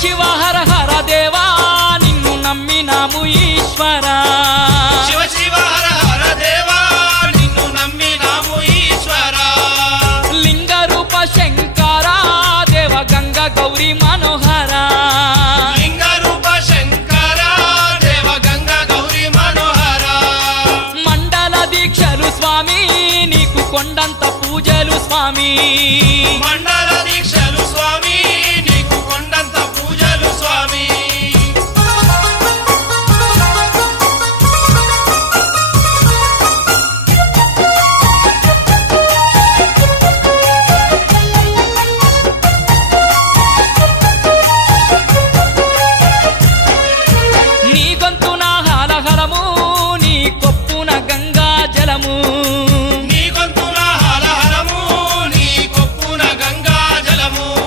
శివ హర హర దేవా నిన్ను నమ్మినాము ఈశ్వరా శివ శివ హర హర దేవా నిన్ను నమ్మినాము ఈశ్వరా లింగ రూప శంకర దేవ గంగ గౌరీ మనోహర లింగ రూప శంకర దేవ గంగ గౌరీ మనోహర మండల దీక్షలు స్వామి నీకు కొండంత పూజలు స్వామి